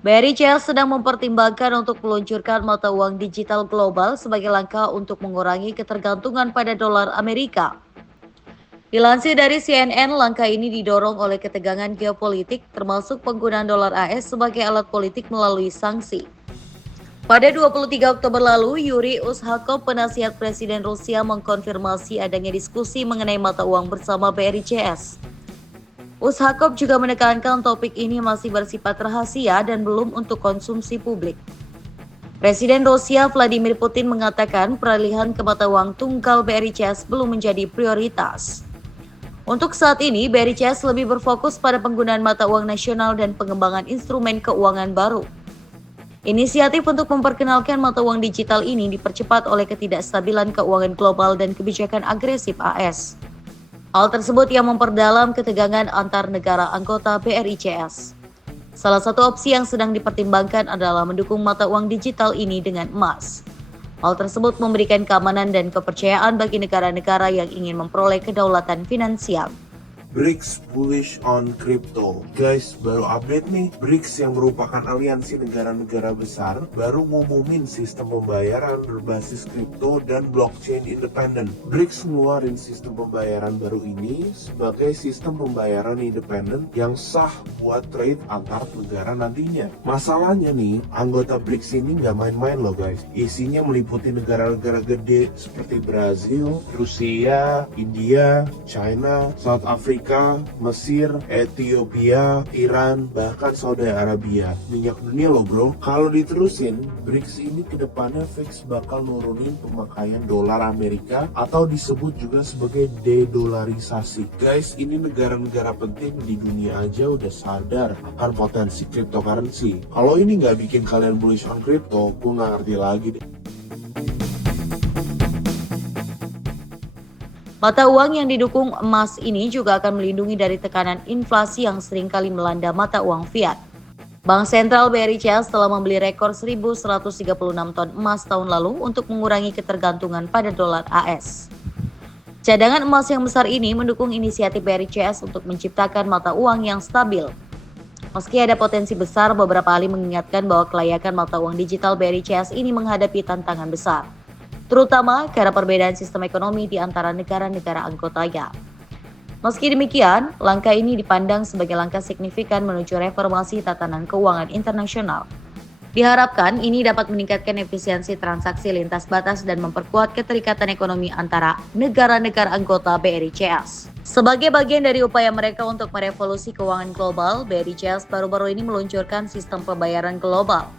BRI CS sedang mempertimbangkan untuk meluncurkan mata uang digital global sebagai langkah untuk mengurangi ketergantungan pada dolar Amerika. Dilansir dari CNN, langkah ini didorong oleh ketegangan geopolitik, termasuk penggunaan dolar AS sebagai alat politik melalui sanksi. Pada 23 Oktober lalu, Yuri Ushakov, penasihat Presiden Rusia, mengkonfirmasi adanya diskusi mengenai mata uang bersama BRI CS. Ushakov juga menekankan topik ini masih bersifat rahasia dan belum untuk konsumsi publik. Presiden Rusia Vladimir Putin mengatakan peralihan ke mata uang tunggal BRI CS belum menjadi prioritas. Untuk saat ini, BRI CS lebih berfokus pada penggunaan mata uang nasional dan pengembangan instrumen keuangan baru. Inisiatif untuk memperkenalkan mata uang digital ini dipercepat oleh ketidakstabilan keuangan global dan kebijakan agresif AS. Hal tersebut yang memperdalam ketegangan antar negara anggota BRI CS. Salah satu opsi yang sedang dipertimbangkan adalah mendukung mata uang digital ini dengan emas. Hal tersebut memberikan keamanan dan kepercayaan bagi negara-negara yang ingin memperoleh kedaulatan finansial. BRICS bullish on crypto. Guys, baru update nih. BRICS yang merupakan aliansi negara-negara besar baru ngumumin sistem pembayaran berbasis kripto dan blockchain independen. BRICS ngeluarin sistem pembayaran baru ini sebagai sistem pembayaran independen yang sah buat trade antar negara nantinya. Masalahnya nih, anggota BRICS ini nggak main-main loh guys. Isinya meliputi negara-negara gede seperti Brazil, Rusia, India, China, South Africa, Mesir, Ethiopia, Iran, bahkan Saudi Arabia. Minyak dunia loh bro. Kalau diterusin, BRICS ini kedepannya fix bakal nurunin pemakaian dolar Amerika atau disebut juga sebagai dedolarisasi. Guys, ini negara-negara penting di dunia aja udah sadar akan potensi cryptocurrency. Kalau ini nggak bikin kalian bullish on crypto, gue nggak ngerti lagi deh. Mata uang yang didukung emas ini juga akan melindungi dari tekanan inflasi yang seringkali melanda mata uang fiat. Bank Sentral BRI CS telah membeli rekor 1.136 ton emas tahun lalu untuk mengurangi ketergantungan pada dolar AS. Cadangan emas yang besar ini mendukung inisiatif BRI CS untuk menciptakan mata uang yang stabil. Meski ada potensi besar, beberapa ahli mengingatkan bahwa kelayakan mata uang digital BRI CS ini menghadapi tantangan besar, terutama karena perbedaan sistem ekonomi di antara negara-negara anggotanya. Meski demikian, langkah ini dipandang sebagai langkah signifikan menuju reformasi tatanan keuangan internasional. Diharapkan ini dapat meningkatkan efisiensi transaksi lintas batas dan memperkuat keterikatan ekonomi antara negara-negara anggota BRI CS. Sebagai bagian dari upaya mereka untuk merevolusi keuangan global, BRI CS baru-baru ini meluncurkan sistem pembayaran global.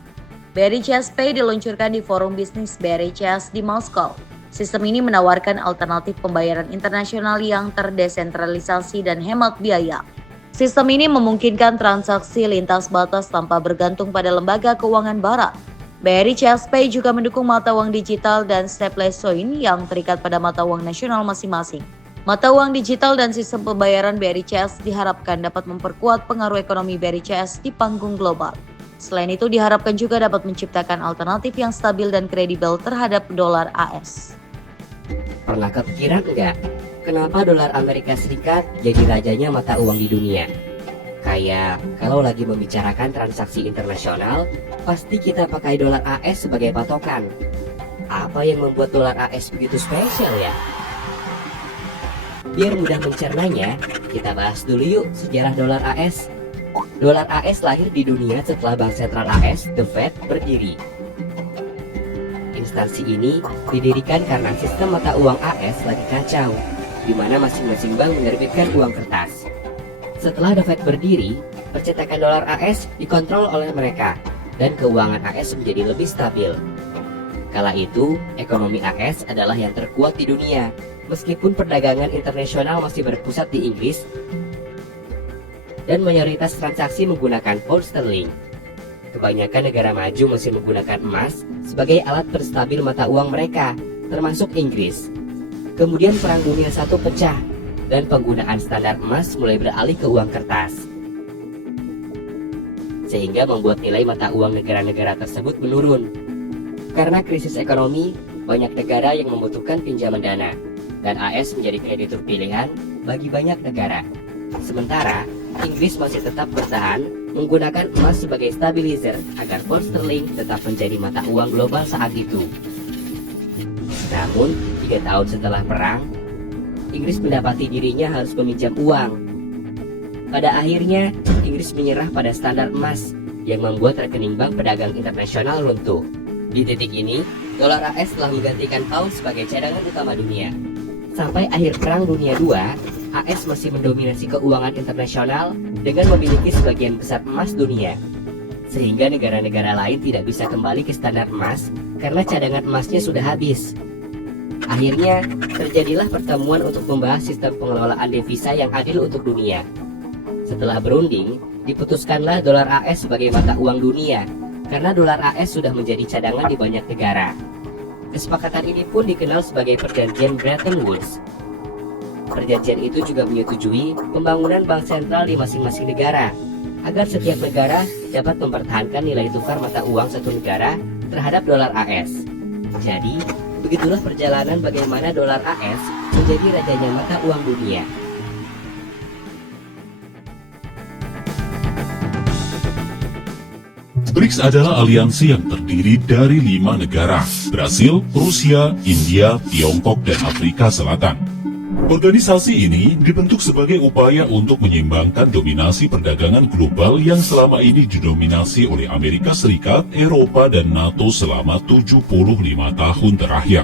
BRI CS Pay diluncurkan di forum bisnis BRI CS di Moskow. Sistem ini menawarkan alternatif pembayaran internasional yang terdesentralisasi dan hemat biaya. Sistem ini memungkinkan transaksi lintas batas tanpa bergantung pada lembaga keuangan barat. BRI CS Pay juga mendukung mata uang digital dan stablecoin yang terikat pada mata uang nasional masing-masing. Mata uang digital dan sistem pembayaran BRI CS diharapkan dapat memperkuat pengaruh ekonomi BRI CS di panggung global. Selain itu, diharapkan juga dapat menciptakan alternatif yang stabil dan kredibel terhadap dolar AS. Pernah kepikiran nggak, kenapa dolar Amerika Serikat jadi rajanya mata uang di dunia? Kayak kalau lagi membicarakan transaksi internasional, pasti kita pakai dolar AS sebagai patokan. Apa yang membuat dolar AS begitu spesial ya? Biar mudah mencernanya, kita bahas dulu yuk sejarah dolar AS. Dolar AS lahir di dunia setelah Bank Sentral AS, The Fed, berdiri. Instansi ini didirikan karena sistem mata uang AS lagi kacau, di mana masing-masing bank menerbitkan uang kertas. Setelah The Fed berdiri, percetakan dolar AS dikontrol oleh mereka, dan keuangan AS menjadi lebih stabil. Kala itu, ekonomi AS adalah yang terkuat di dunia, meskipun perdagangan internasional masih berpusat di Inggris, dan mayoritas transaksi menggunakan pound sterling. Kebanyakan negara maju masih menggunakan emas sebagai alat berstabil mata uang mereka, termasuk Inggris. Kemudian Perang Dunia I pecah, dan penggunaan standar emas mulai beralih ke uang kertas, sehingga membuat nilai mata uang negara-negara tersebut menurun. Karena krisis ekonomi, banyak negara yang membutuhkan pinjaman dana, dan AS menjadi kreditur pilihan bagi banyak negara. Sementara Inggris masih tetap bertahan menggunakan emas sebagai stabilizer agar pound sterling tetap menjadi mata uang global saat itu. Namun, 3 tahun setelah perang, Inggris mendapati dirinya harus meminjam uang. Pada akhirnya, Inggris menyerah pada standar emas yang membuat rekening bank pedagang internasional runtuh. Di titik ini, dolar AS telah menggantikan pound sebagai cadangan utama dunia. Sampai akhir Perang Dunia II, AS masih mendominasi keuangan internasional dengan memiliki sebagian besar emas dunia. Sehingga negara-negara lain tidak bisa kembali ke standar emas karena cadangan emasnya sudah habis. Akhirnya, terjadilah pertemuan untuk membahas sistem pengelolaan devisa yang adil untuk dunia. Setelah berunding, diputuskanlah dolar AS sebagai mata uang dunia karena dolar AS sudah menjadi cadangan di banyak negara. Kesepakatan ini pun dikenal sebagai Perjanjian Bretton Woods. Perjanjian itu juga menyetujui pembangunan bank sentral di masing-masing negara, agar setiap negara dapat mempertahankan nilai tukar mata uang satu negara terhadap dolar AS. Jadi, begitulah perjalanan bagaimana dolar AS menjadi rajanya mata uang dunia. BRICS adalah aliansi yang terdiri dari 5 negara, Brasil, Rusia, India, Tiongkok, dan Afrika Selatan. Organisasi ini dibentuk sebagai upaya untuk menyeimbangkan dominasi perdagangan global yang selama ini didominasi oleh Amerika Serikat, Eropa, dan NATO selama 75 tahun terakhir.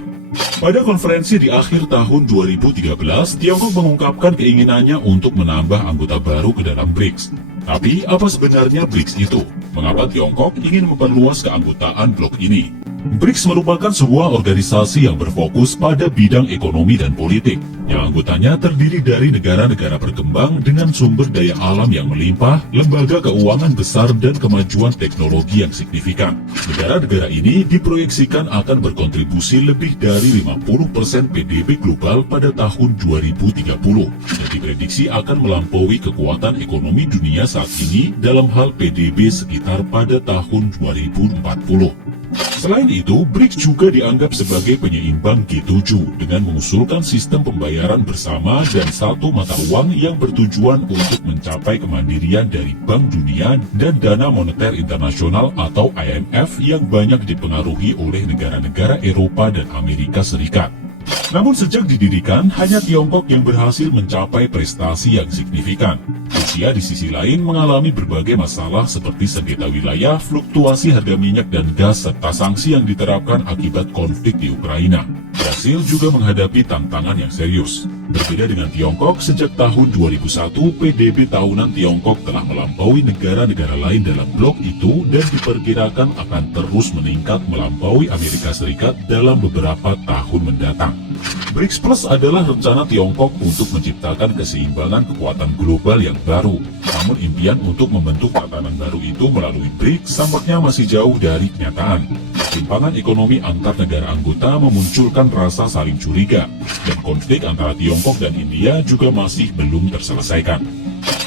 Pada konferensi di akhir tahun 2013, Tiongkok mengungkapkan keinginannya untuk menambah anggota baru ke dalam BRICS. Tapi apa sebenarnya BRICS itu? Mengapa Tiongkok ingin memperluas keanggotaan blok ini? BRICS merupakan sebuah organisasi yang berfokus pada bidang ekonomi dan politik, yang anggotanya terdiri dari negara-negara berkembang dengan sumber daya alam yang melimpah, lembaga keuangan besar, dan kemajuan teknologi yang signifikan. Negara-negara ini diproyeksikan akan berkontribusi lebih dari 50% PDB global pada tahun 2030, dan diprediksi akan melampaui kekuatan ekonomi dunia saat ini dalam hal PDB sekitar pada tahun 2040. Selain itu, BRICS juga dianggap sebagai penyeimbang G7 dengan mengusulkan sistem pembayaran bersama dan satu mata uang yang bertujuan untuk mencapai kemandirian dari Bank Dunia dan Dana Moneter Internasional atau IMF yang banyak dipengaruhi oleh negara-negara Eropa dan Amerika Serikat. Namun sejak didirikan, hanya Tiongkok yang berhasil mencapai prestasi yang signifikan. Rusia di sisi lain mengalami berbagai masalah seperti sengketa wilayah, fluktuasi harga minyak dan gas, serta sanksi yang diterapkan akibat konflik di Ukraina. Brasil juga menghadapi tantangan yang serius. Berbeda dengan Tiongkok, sejak tahun 2001, PDB tahunan Tiongkok telah melampaui negara-negara lain dalam blok itu dan diperkirakan akan terus meningkat melampaui Amerika Serikat dalam beberapa tahun mendatang. BRICS Plus adalah rencana Tiongkok untuk menciptakan keseimbangan kekuatan global yang baru. Namun impian untuk membentuk tatanan baru itu melalui BRICS tampaknya masih jauh dari kenyataan. Ketimpangan ekonomi antar negara anggota memunculkan rasa saling curiga, dan konflik antara Tiongkok dan India juga masih belum terselesaikan.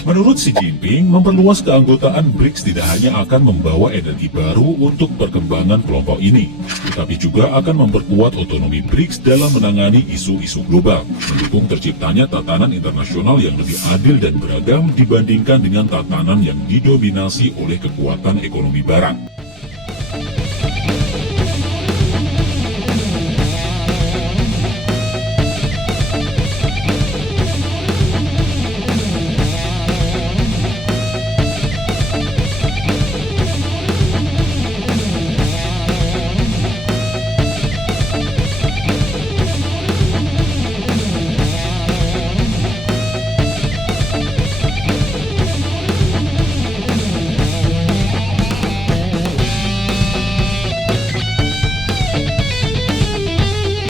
Menurut Xi Jinping, memperluas keanggotaan BRICS tidak hanya akan membawa energi baru untuk perkembangan kelompok ini, tetapi juga akan memperkuat otonomi BRICS dalam menangani isu-isu global, mendukung terciptanya tatanan internasional yang lebih adil dan beragam dibandingkan dengan tatanan yang didominasi oleh kekuatan ekonomi barat.